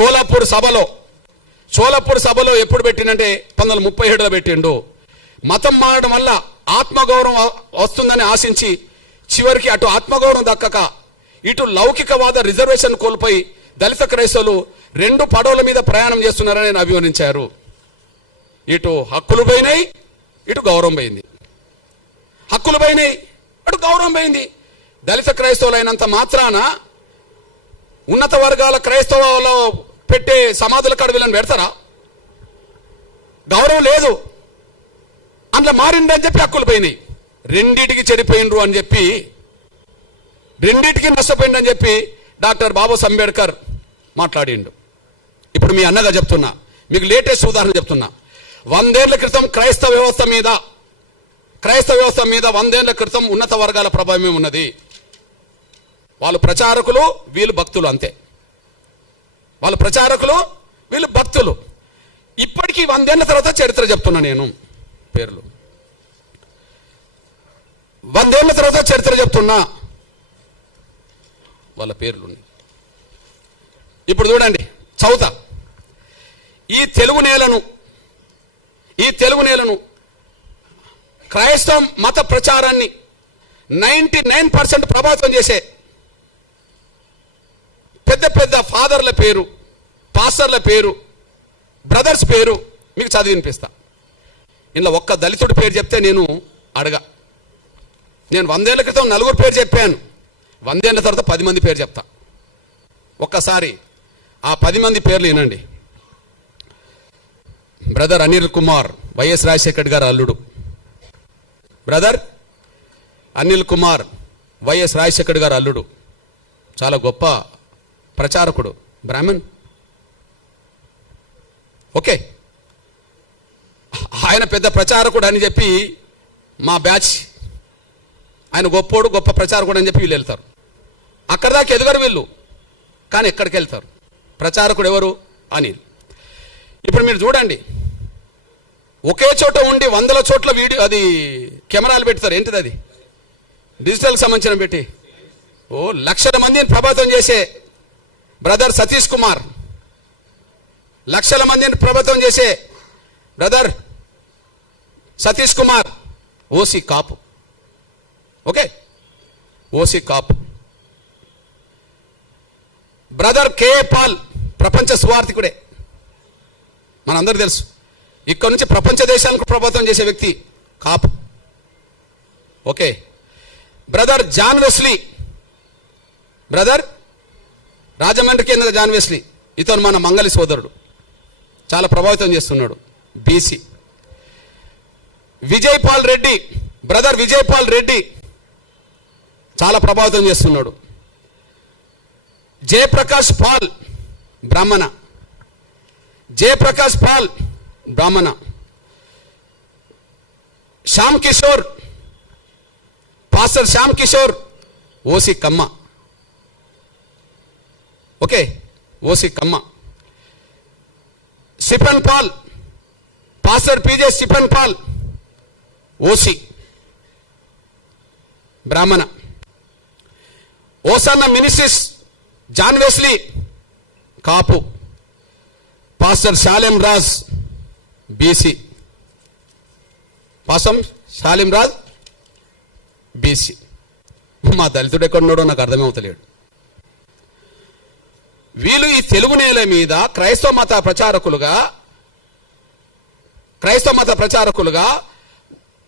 షోలాపూర్ సభలో ఎప్పుడు పెట్టినంటే 1937లో పెట్టిండు. మతం మారడం వల్ల ఆత్మగౌరవం వస్తుందని ఆశించి చివరికి అటు ఆత్మగౌరవం దక్కక ఇటు లౌకికవాద రిజర్వేషన్ కోల్పోయి దళిత క్రైస్తవులు 2 పడవల మీద ప్రయాణం చేస్తున్నారని అభివర్ణించారు. ఇటు హక్కులు పోయినాయి, ఇటు గౌరవం పోయింది. హక్కులు పోయినాయి, అటు గౌరవం పోయింది. దళిత క్రైస్తవులైనంత మాత్రాన ఉన్నత వర్గాల క్రైస్తవులలో పెట్టే సమాధుల కాడ వీళ్ళని పెడతారా? గౌరవం లేదు, అందులో మారిందని చెప్పి హక్కులు పోయినాయి. రెండిటికి చెడిపోయిండ్రు అని చెప్పి, రెండిటికి నష్టపోయిందని చెప్పి డాక్టర్ బాబాసాహెబ్ అంబేద్కర్ మాట్లాడిండు. ఇప్పుడు మీ అన్నగా చెప్తున్నా, మీకు లేటెస్ట్ ఉదాహరణ చెప్తున్నా. 100 ఏళ్ల క్రితం క్రైస్తవ వ్యవస్థ మీద 100 ఏళ్ల క్రితం ఉన్నత వర్గాల ప్రభావం ఉన్నది. వాళ్ళు ప్రచారకులు, వీళ్ళు భక్తులు, అంతే. వాళ్ళు ప్రచారకులు, వీళ్ళు భక్తులు. ఇప్పటికీ 100 ఏళ్ల తర్వాత చరిత్ర చెప్తున్నా నేను, పేర్లు 100 ఏళ్ల తర్వాత చరిత్ర చెప్తున్నా, వాళ్ళ పేర్లు. ఇప్పుడు చూడండి, చౌత ఈ తెలుగు నేలను క్రైస్తవ మత ప్రచారాన్ని 99% ప్రభావితం చేసే పెద్ద ఫాదర్ల పేరు, పాస్టర్ల పేరు, బ్రదర్స్ పేరు మీకు చదివి వినిపిస్తా. ఇలా ఒక్క దళితుడి పేరు చెప్తే నేను 100 ఏళ్ల క్రితం 4 పేరు చెప్పాను. 100 ఏళ్ల తర్వాత 10 మంది పేరు చెప్తా. ఒక్కసారి ఆ 10 మంది పేర్లు వినండి. బ్రదర్ అనిల్ కుమార్, వైఎస్ రాజశేఖర్ గారు అల్లుడు. బ్రదర్ అనిల్ కుమార్, వైఎస్ రాజశేఖర్ గారు అల్లుడు. చాలా గొప్ప ప్రచారకుడు, బ్రాహ్మణ్. ఓకే, ఆయన పెద్ద ప్రచారకుడు అని చెప్పి మా బ్యాచ్, ఆయన గొప్పోడు, గొప్ప ప్రచారకుడు అని చెప్పి వీళ్ళు వెళ్తారు. అక్కడ దాకా ఎదగరు వీళ్ళు, కానీ ఎక్కడికి వెళ్తారు? ప్రచారకుడు ఎవరు? అనిల్. ఇప్పుడు మీరు చూడండి, ఒకే చోట ఉండి 100 చోట్ల వీడియో, అది కెమెరాలు పెడతారు. ఏంటిది అది? డిజిటల్ సంబంధించిన పెట్టి లక్షల మందిని ప్రభావితం చేసే బ్రదర్ సతీష్ కుమార్, లక్షల మందిని ప్రభావితం చేసే బ్రదర్ సతీష్ కుమార్, ఓసీ కాపు. ఓకే, ఓసీ కాపు. బ్రదర్ కేఏ పాల్, ప్రపంచ సువార్థికుడే, మనందరూ తెలుసు. ఇక్కడ నుంచి ప్రపంచ దేశాలకు ప్రభావితం చేసే వ్యక్తి, Kapu. Okay, brother John Wesley, brother రాజమండ్రికి చెందిన జాన్ వెస్లీ, ఇతను మన మంగళి సోదరుడు, చాలా ప్రభావితం చేస్తున్నాడు, BC. Vijay Paul Reddy, brother Vijay Paul Reddy చాలా ప్రభావితం చేస్తున్నాడు. Jayaprakash Paul, Brahmana. Jayaprakash Paul, Brahmana. Shyam Kishore, pastor Shyam Kishore, OC Kamma. Okay, OC Kamma. Stephen Paul, pastor PJ Stephen Paul, OC, Brahmana. Hosanna ministries John Wesley, Kapu. Pastor Salem Raj, BC. Pasam Shalem Raj, BC. మా దళితుడు ఎక్కడున్నాడో నాకు అర్థమవుతలేడు. వీళ్ళు ఈ తెలుగు నేల మీద క్రైస్తవ మత ప్రచారకులుగా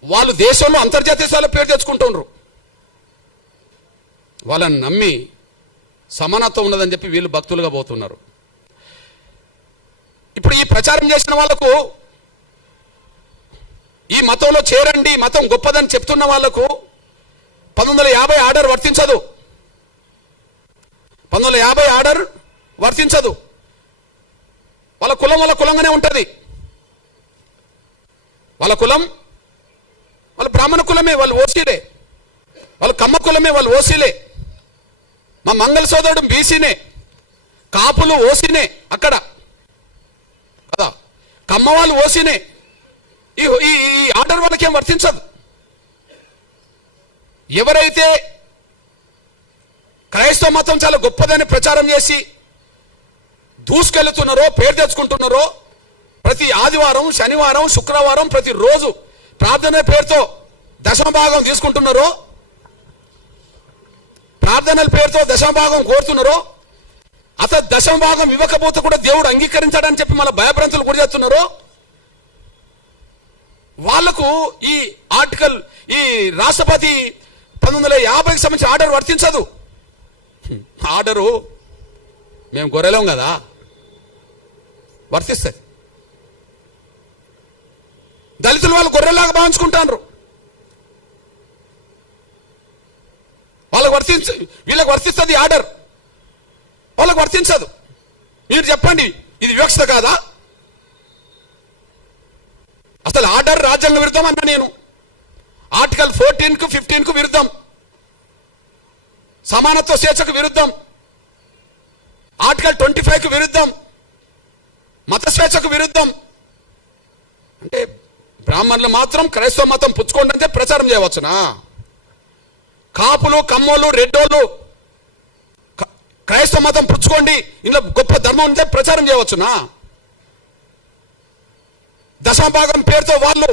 వాళ్ళు దేశంలో అంతర్జాతీయ స్థాయిలో పేరు తెచ్చుకుంటున్నారు. వాళ్ళని నమ్మి సమానత్వం ఉన్నదని చెప్పి వీళ్ళు భక్తులుగా పోతున్నారు. ఇప్పుడు ఈ ప్రచారం చేసిన వాళ్లకు, ఈ మతంలో చేరండి, మతం గొప్పదని చెప్తున్న వాళ్లకు 1950 ఆర్డర్ వర్తించదు. 1950 ఆర్డర్ వర్తించదు. వాళ్ళ కులం వాళ్ళ కులంగానే ఉంటుంది. వాళ్ళ కులం వాళ్ళ బ్రాహ్మణ కులమే, వాళ్ళు ఓసీలే. వాళ్ళు కమ్మ కులమే, వాళ్ళు ఓసీలే. మా మంగళ సోదరుడు బీసీనే, కాపులు ఓసీనే అక్కడ కదా, కమ్మ వాళ్ళు ఓసీనే. ఈ ఆర్డర్ వాళ్ళకేం వర్తించదు. ఎవరైతే క్రైస్తవ మతం చాలా గొప్పదని ప్రచారం చేసి దూసుకెళ్తున్నారో, పేరు తెచ్చుకుంటున్నారో, ప్రతి ఆదివారం, శనివారం, శుక్రవారం ప్రతిరోజు ప్రార్థన పేరుతో దశమభాగం తీసుకుంటున్నారో, ప్రార్థనల పేరుతో దశమభాగం కోరుతున్నారో, అసలు దశమభాగం ఇవ్వకపోతే కూడా దేవుడు అంగీకరించాడని చెప్పి మళ్ళీ భయభ్రాంతులు గురి చేస్తున్నారో, వాళ్లకు ఈ ఆర్టికల్, ఈ రాష్ట్రపతి 1950కి సంబంధించిన ఆర్డర్ వర్తించదు. ఆర్డరు మేము గొర్రెలం కదా, వర్తిస్తుంది. దళితులు వాళ్ళు గొర్రెలాగా భావించుకుంటారు. వాళ్ళకు వీళ్ళకి వర్తిస్తుంది ఆర్డర్, వాళ్ళకు వర్తించదు. మీరు చెప్పండి, ఇది వివక్షత కాదా? అసలు ఆర్డర్ రాజ్యాంగ విరుద్ధం అన్నా నేను. ఆర్టికల్ 14కు 15కు విరుద్ధం, సమానత్వ స్వేచ్ఛకు విరుద్ధం, ఆర్టికల్ 25కు విరుద్ధం, మత స్వేచ్ఛకు విరుద్ధం. అంటే బ్రాహ్మణులు మాత్రం క్రైస్తవ మతం పుచ్చుకోండి అంటే ప్రచారం చేయవచ్చునా? కాపులు, కమ్మోళ్ళు, రెడ్డోళ్ళు క్రైస్తవ మతం పుచ్చుకోండి, ఇందులో గొప్ప ధర్మం ఉంటే ప్రచారం చేయవచ్చునా? దశమభాగం పేరుతో వాళ్ళు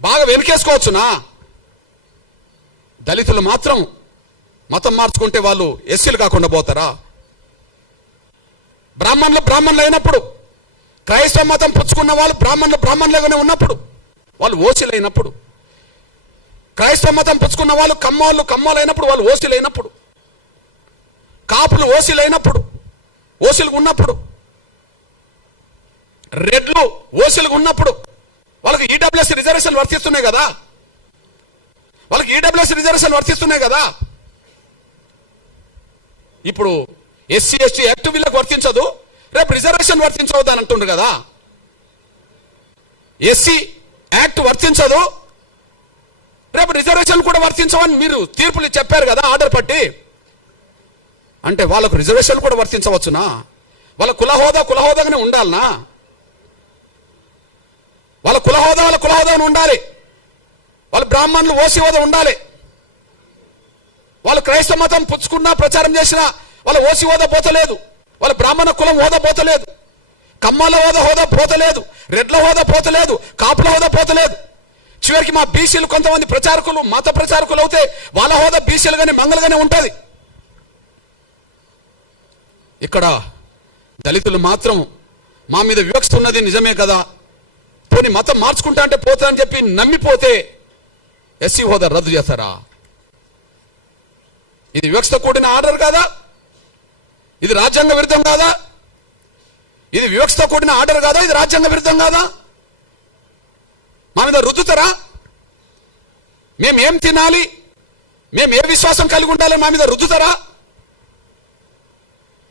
బాగా వెనుకేసుకోవచ్చునా? దళితులు మాత్రం మతం మార్చుకుంటే వాళ్ళు ఎస్సీలు కాకుండా పోతారా? బ్రాహ్మణులు అయినప్పుడు, క్రైస్తవ మతం పుచ్చుకున్న వాళ్ళు బ్రాహ్మణులుగానే ఉన్నప్పుడు వాళ్ళు ఓసీలు అయినప్పుడు, క్రైస్తవ మతం పుచ్చుకున్న వాళ్ళు కమ్మోళ్ళు అయినప్పుడు వాళ్ళు ఓసీలు అయినప్పుడు, కాపులు ఓసీలు అయినప్పుడు, ఓసీలుగా ఉన్నప్పుడు, రెడ్లు ఓసీలుగా ఉన్నప్పుడు వాళ్ళకి ఈడబ్ల్యూఎస్ రిజర్వేషన్ వర్తిస్తున్నాయి కదా, వాళ్ళకి ఈడబ్ల్యూఎస్ రిజర్వేషన్ వర్తిస్తున్నాయి కదా. ఇప్పుడు ఎస్సీ ఎస్టీ యాక్ట్ వీళ్ళకి వర్తించదు, రేపు రిజర్వేషన్ వర్తించవద్దు అని అంటుండ్రు కదా. ఎస్సీ యాక్ట్ వర్తించదు, రేపు రిజర్వేషన్ కూడా వర్తించవని మీరు తీర్పులు చెప్పారు కదా ఆర్డర్ పట్టి. అంటే వాళ్ళకు రిజర్వేషన్ కూడా వర్తించవచ్చునా? వాళ్ళ కులహోదాగానే ఉండాలనా? వాళ్ళ కులహోదాను ఉండాలి. వాళ్ళ బ్రాహ్మణులు ఓసీ హోదా ఉండాలి. వాళ్ళు క్రైస్తవ మతం పుచ్చుకున్నా, ప్రచారం చేసినా వాళ్ళ ఓసీ హోదా పోతలేదు, వాళ్ళ బ్రాహ్మణ కులం హోదా పోతలేదు, కమ్మల హోదా పోతలేదు, రెడ్ల హోదా పోతలేదు, కాపుల హోదా పోతలేదు. చివరికి మా బీసీలు కొంతమంది ప్రచారకులు, మత ప్రచారకులు అవుతే వాళ్ళ హోదా బీసీలుగానే మంగళగానే ఉంటుంది. ఇక్కడ దళితులు మాత్రం మా మీద వివక్ష ఉన్నది నిజమే కదా, పోనీ మతం మార్చుకుంటా అంటే పోతా అని చెప్పి నమ్మిపోతే ఎస్సీ హోదా రద్దు చేస్తారా? ఇది వివక్షతో కూడిన ఆర్డర్ కాదా? ఇది రాజ్యాంగ విరుద్ధం కాదా? ఇది వివక్షతో కూడిన ఆర్డర్ కాదా? ఇది రాజ్యాంగ విరుద్ధం కాదా? మా మీద రుద్దుతారా? మేమేం తినాలి, మేము ఏ విశ్వాసం కలిగి ఉండాలని మా మీద రుద్దుతారా?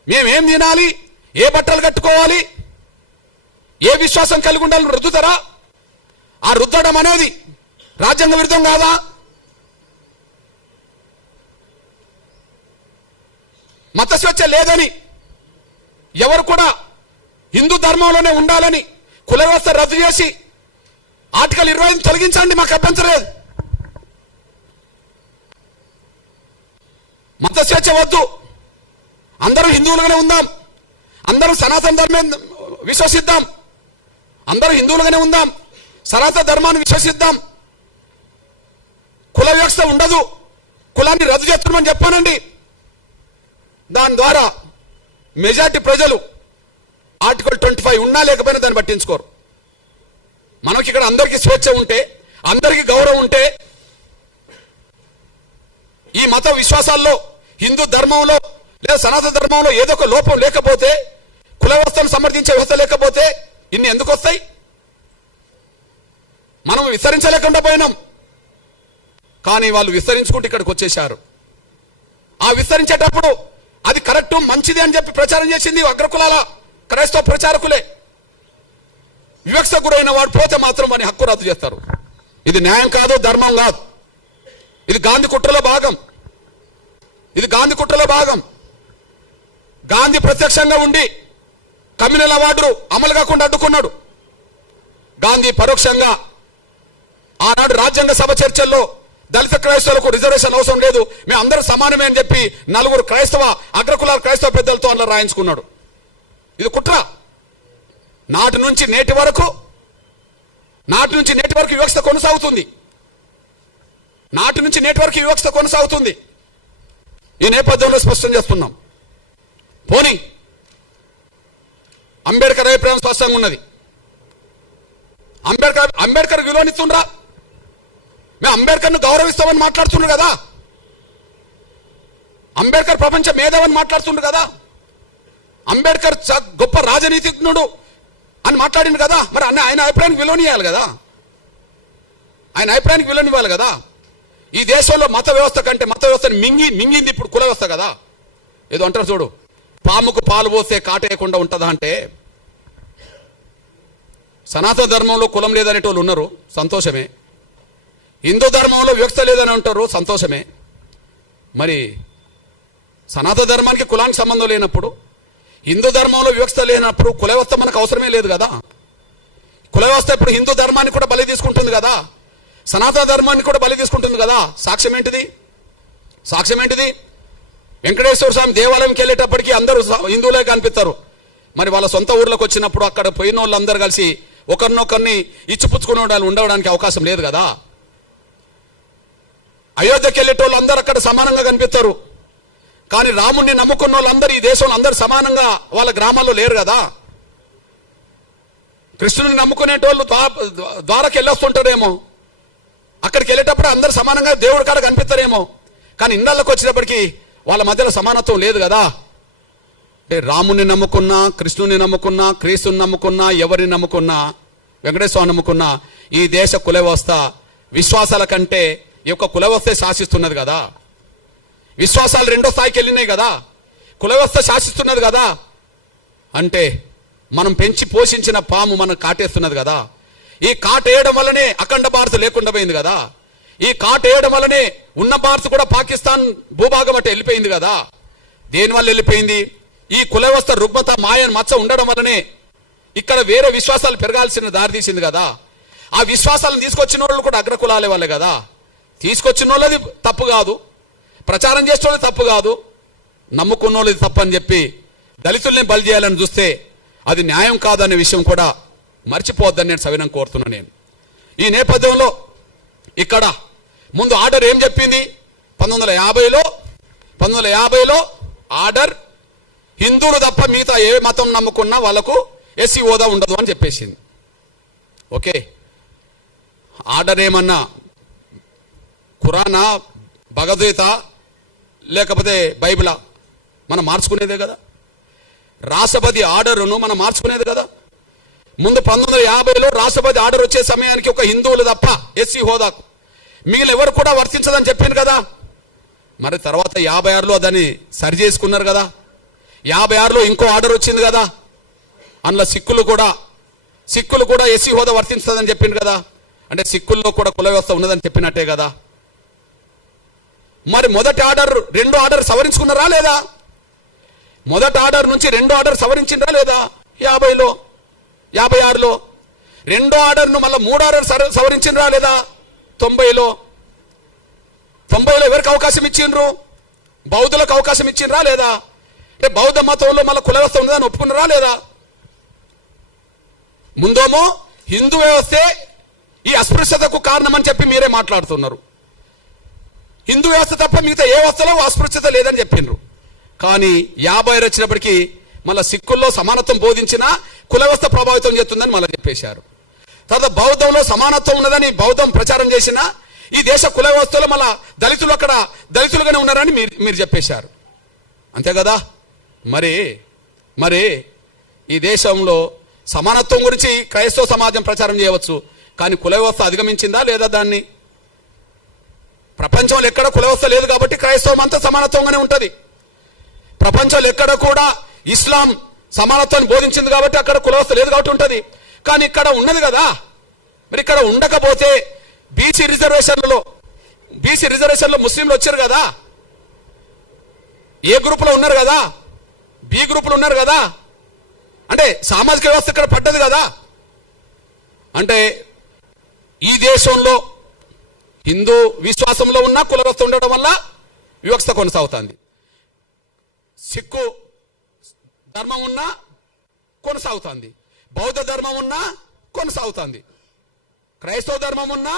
మేమేం తినాలి, ఏ బట్టలు కట్టుకోవాలి, ఏ విశ్వాసం కలిగి ఉండాలని రుద్దుతారా? ఆ రుద్దడం అనేది రాజ్యాంగ విరుద్ధం కాదా? మత స్వేచ్ఛ లేదని, ఎవరు కూడా హిందూ ధర్మంలోనే ఉండాలని కుల వ్యవస్థ రద్దు చేసి ఆర్టికల్ 25 తొలగించండి, మాకు అభ్యంతరం లేదు. మత స్వేచ్ఛ వద్దు, అందరూ హిందువులుగానే ఉందాం, అందరూ సనాతన ధర్మాన్ని విశ్వసిద్దాం, అందరూ హిందువులుగానే ఉందాం, సనాతన ధర్మాన్ని విశ్వసిద్దాం. కుల వ్యవస్థ ఉండదు, కులాన్ని రద్దు చేస్తున్నామని చెప్పానండి. దాని ద్వారా మెజార్టీ ప్రజలు ఆర్టికల్ 25 ఉన్నా లేకపోయినా దాన్ని పట్టించుకోరు. మనకి ఇక్కడ అందరికీ స్వేచ్ఛ ఉంటే, అందరికీ గౌరవం ఉంటే, ఈ మత విశ్వాసాల్లో, హిందూ ధర్మంలో లేదా సనాతన ధర్మంలో ఏదో ఒక లోపం లేకపోతే, కుల వ్యవస్థను సమర్థించే వ్యవస్థ లేకపోతే ఇన్ని ఎందుకు వస్తాయి? మనం విస్తరించలేకుండా పోయినాం, కానీ వాళ్ళు విస్తరించుకుంటూ ఇక్కడికి వచ్చేశారు. ఆ విస్తరించేటప్పుడు అది కరెక్ట్, మంచిది అని చెప్పి ప్రచారం చేసింది అగ్రకులాల క్రైస్తవ ప్రచారకులే. వివక్ష గురైన వాడు పోతే మాత్రం వాని హక్కు రద్దు చేస్తారు. ఇది న్యాయం కాదు, ధర్మం కాదు. ఇది గాంధీ కుట్రలో భాగం. ఇది గాంధీ కుట్రలో భాగం. గాంధీ ప్రత్యక్షంగా ఉండి కమ్యూనల్ అవార్డు అమలు కాకుండా అడ్డుకున్నాడు. గాంధీ పరోక్షంగా ఆనాడు రాజ్యాంగ సభ చర్చల్లో దళిత క్రైస్తవులకు రిజర్వేషన్ అవసరం లేదు, మేము అందరూ సమానమే అని చెప్పి 4 క్రైస్తవ అగ్రకులాల క్రైస్తవ పెద్దలతో అలా రాయించుకున్నాడు. ఇది కుట్ర. నాటి నుంచి నేటి వరకు వివక్షత కొనసాగుతుంది. నాటి నుంచి నేటి వరకు వివక్షత కొనసాగుతుంది. ఈ నేపథ్యంలో స్పష్టం చేస్తున్నాం. పోనీ అంబేద్కర్ అభిప్రాయం స్పష్టంగా ఉన్నది. అంబేద్కర్ విలువనిస్తుండ్రా? మేము అంబేద్కర్ను గౌరవిస్తామని మాట్లాడుతుండ్రు కదా. అంబేద్కర్ ప్రపంచ మేధావని మాట్లాడుతుండ్రు కదా. అంబేద్కర్ గొప్ప రాజనీతిజ్ఞుడు అని మాట్లాడిండు కదా. మరి ఆయన అభిప్రాయానికి విలువనియాలి కదా. ఆయన అభిప్రాయానికి విలువనివ్వాలి కదా. ఈ దేశంలో మత వ్యవస్థ కంటే మత వ్యవస్థని మింగింది ఇప్పుడు కుల వ్యవస్థ కదా. ఏదో అంటారు చూడు, పాముకు పాలు పోస్తే కాటేయకుండా ఉంటుందా అంటే, సనాతన ధర్మంలో కులం లేదనేటోళ్ళు ఉన్నారు, సంతోషమే. హిందూ ధర్మంలో వివక్షత లేదని అంటారు, సంతోషమే. మరి సనాతన ధర్మానికి కులానికి సంబంధం లేనప్పుడు, హిందూ ధర్మంలో వివక్షత లేనప్పుడు కుల వ్యవస్థ మనకు అవసరమే లేదు కదా. కుల వ్యవస్థ ఇప్పుడు హిందూ ధర్మాన్ని కూడా బలి తీసుకుంటుంది కదా, సనాతన ధర్మాన్ని కూడా బలి తీసుకుంటుంది కదా. సాక్ష్యం ఏంటిది? వెంకటేశ్వర స్వామి దేవాలయంకి వెళ్ళేటప్పటికీ అందరూ హిందువులే కనిపిస్తారు. మరి వాళ్ళ సొంత ఊర్లోకి వచ్చినప్పుడు అక్కడ పోయిన వాళ్ళు అందరూ కలిసి ఒకరినొకరిని ఇచ్చిపుచ్చుకునే వాళ్ళు ఉండడానికి అవకాశం లేదు కదా. అయోధ్యకి వెళ్ళేటోళ్ళు అందరూ అక్కడ సమానంగా కనిపిస్తారు. కానీ రాముణ్ణి నమ్ముకున్న వాళ్ళందరూ ఈ దేశంలో అందరూ సమానంగా వాళ్ళ గ్రామాల్లో లేరు కదా. కృష్ణుని నమ్ముకునేటోళ్ళు ద్వారకి వెళ్ళొస్తుంటారేమో, అక్కడికి వెళ్ళేటప్పుడు అందరూ సమానంగా దేవుడి కాడ కనిపిస్తారేమో. కానీ ఇళ్ళకి వచ్చేటప్పటికి వాళ్ళ మధ్యలో సమానత్వం లేదు కదా. అంటే రాముని నమ్ముకున్నా, కృష్ణుని నమ్ముకున్నా, క్రీస్తుని నమ్ముకున్నా, ఎవరిని నమ్ముకున్నా, వెంకటేశ్వర నమ్ముకున్నా, ఈ దేశ కుల వ్యవస్థ విశ్వాసాల కంటే ఈ యొక్క కుల వ్యవస్థే శాసిస్తున్నది కదా. విశ్వాసాలు రెండో స్థాయికి వెళ్ళినాయి కదా, కుల వ్యవస్థ శాసిస్తున్నది కదా. అంటే మనం పెంచి పోషించిన పాము మనం కాటేస్తున్నది కదా. ఈ కాటేయడం వల్లనే అఖండ భారత్ లేకుండా పోయింది కదా. ఈ కాటేయడం వల్లనే ఉన్న భారత్ కూడా పాకిస్తాన్ భూభాగం అంటే వెళ్ళిపోయింది కదా. దేనివల్ల వెళ్ళిపోయింది? ఈ కుల వ్యవస్థ రుగ్మత మచ్చ ఉండడం వల్లనే ఇక్కడ వేరే విశ్వాసాలు పెరగాల్సిన దారి తీసింది కదా. ఆ విశ్వాసాలను తీసుకొచ్చిన వాళ్ళు కూడా అగ్రకులాలే వాళ్ళే కదా. తీసుకొచ్చిన వాళ్ళది తప్పు కాదు, ప్రచారం చేసిన వాళ్ళది తప్పు కాదు, నమ్ముకున్న వాళ్ళది తప్పు అని చెప్పి దళితుల్ని బలి చేయాలని చూస్తే అది న్యాయం కాదనే విషయం కూడా మర్చిపోవద్దని నేను సవినం కోరుతున్నాను. నేను ఈ నేపథ్యంలో ఇక్కడ ముందు ఆర్డర్ ఏం చెప్పింది? 1950లో ఆర్డర్ హిందువులు తప్ప మిగతా ఏ మతం నమ్ముకున్నా వాళ్ళకు ఎస్సీ హోదా ఉండదు అని చెప్పేసింది. ఓకే, ఆర్డర్ ఏమన్నా ఖురానా, భగవద్గీత లేకపోతే బైబిలా? మనం మార్చుకునేదే కదా. రాష్ట్రపతి ఆర్డర్ను మనం మార్చుకునేది కదా. ముందు 1950లో రాష్ట్రపతి ఆర్డర్ వచ్చే సమయానికి ఒక హిందువులు తప్ప ఎస్సీ హోదాకు మిగిలిన ఎవరు కూడా వర్తించదని చెప్పింది కదా. మరి తర్వాత 56లో దాన్ని సరి చేసుకున్నారు కదా. 56లో ఇంకో ఆర్డర్ వచ్చింది కదా, అందులో సిక్కులు కూడా ఎస్సీ హోదా వర్తించదని చెప్పింది కదా. అంటే సిక్కుల్లో కూడా కుల వ్యవస్థ ఉన్నదని చెప్పినట్టే కదా. మరి మొదటి ఆర్డర్ రెండో ఆర్డర్ సవరించుకున్నారా లేదా? మొదటి ఆర్డర్ నుంచి రెండో ఆర్డర్ సవరించిందా లేదా? 50లో 56లో రెండో ఆర్డర్ను మళ్ళీ మూడో ఆర్డర్ సవరించిండ్రా లేదా? 90లో ఎవరికి అవకాశం ఇచ్చిండ్రు? బౌద్ధులకు అవకాశం ఇచ్చిండ్రా లేదా? అంటే బౌద్ధ మతంలో మళ్ళీ కుల వ్యవస్థ ఉన్నదని ఒప్పుకున్నారా లేదా? ముందేమో హిందూ వ్యవస్థే ఈ అస్పృశ్యతకు కారణమని చెప్పి మీరే మాట్లాడుతున్నారు. హిందూ వ్యవస్థ తప్ప మిగతా ఏ వ్యవస్థలో అస్పృశ్యత లేదని చెప్పిండ్రు. కానీ 50 వచ్చినప్పటికీ మళ్ళీ సిక్కుల్లో సమానత్వం బోధించినా కుల వ్యవస్థ ప్రభావితం చేస్తుందని మళ్ళీ చెప్పేశారు. తర్వాత బౌద్ధంలో సమానత్వం ఉన్నదని బౌద్ధం ప్రచారం చేసినా ఈ దేశ కుల వ్యవస్థలో మళ్ళా దళితులు అక్కడ దళితులుగానే ఉన్నారని మీరు చెప్పేశారు. అంతే కదా. మరి ఈ దేశంలో సమానత్వం గురించి క్రైస్తవ సమాజం ప్రచారం చేయవచ్చు, కానీ కుల వ్యవస్థ అధిగమించిందా లేదా? దాన్ని ప్రపంచంలో ఎక్కడ కుల వ్యవస్థ లేదు కాబట్టి క్రైస్తవం అంతా సమానత్వంగానే ఉంటుంది. ప్రపంచంలో ఎక్కడ కూడా ఇస్లాం సమానత్వాన్ని బోధించింది కాబట్టి అక్కడ కుల వ్యవస్థ లేదు కాబట్టి ఉంటుంది. కానీ ఇక్కడ ఉన్నది కదా. మరి ఇక్కడ ఉండకపోతే బీసీ రిజర్వేషన్లో ముస్లింలు వచ్చారు కదా, ఏ గ్రూపులో ఉన్నారు కదా, బి గ్రూపులు ఉన్నారు కదా. అంటే సామాజిక వ్యవస్థ ఇక్కడ పడ్డది కదా. అంటే ఈ దేశంలో హిందూ విశ్వాసంలో ఉన్న కుల వ్యవస్థ ఉండడం వల్ల వివక్షత కొనసాగుతుంది. సిక్కు ధర్మం ఉన్నా కొనసాగుతుంది. బౌద్ధ ధర్మం ఉన్నా కొనసాగుతుంది, క్రైస్తవ ధర్మం ఉన్నా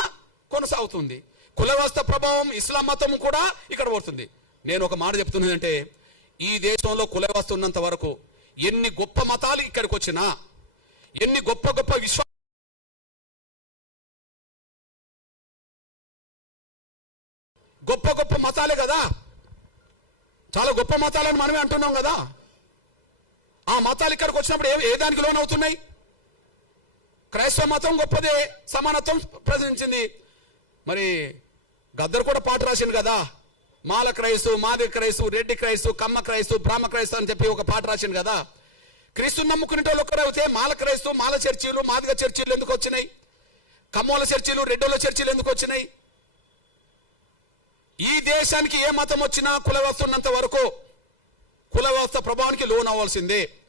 కొనసాగుతుంది, కుల వ్యవస్థ ప్రభావం ఇస్లాం మతం కూడా ఇక్కడ పడుతుంది. నేను ఒక మాట చెప్తున్నదంటే, ఈ దేశంలో కుల వ్యవస్థ ఉన్నంత వరకు ఎన్ని గొప్ప మతాలు ఇక్కడికి వచ్చినా, ఎన్ని గొప్ప గొప్ప గొప్ప గొప్ప మతాలే కదా, చాలా గొప్ప మతాలని మనమే అంటున్నాం కదా. ఆ మతాలు ఇక్కడికి వచ్చినప్పుడు ఏ దానికి లోన్ అవుతున్నాయి? క్రైస్తవ మతం గొప్పదే, సమానత్వం ప్రదర్శించింది. మరి గద్దరు కూడా పాట రాసింది కదా, మాల క్రైస్తు, మాది క్రైస్తు, రెడ్డి క్రైస్తు, కమ్మ క్రైస్తు, బ్రాహ్మ క్రైస్తు అని చెప్పి ఒక పాట రాసింది కదా. క్రీస్తుని నమ్ముకునే వాళ్ళు ఒక్కరైతే మాల క్రైస్తు, మాల చర్చీలు, మాదిగ చర్చీలు ఎందుకు వచ్చినాయి? కమ్మోల చర్చీలు, రెడ్డోల చర్చీలు ఎందుకు వచ్చినాయి? ఈ దేశానికి ఏ మతం వచ్చినా కుల వ్యవస్థ ఉన్నంత వరకు కుల వ్యవస్థ ప్రభావానికి లోన్ అవ్వాల్సిందే.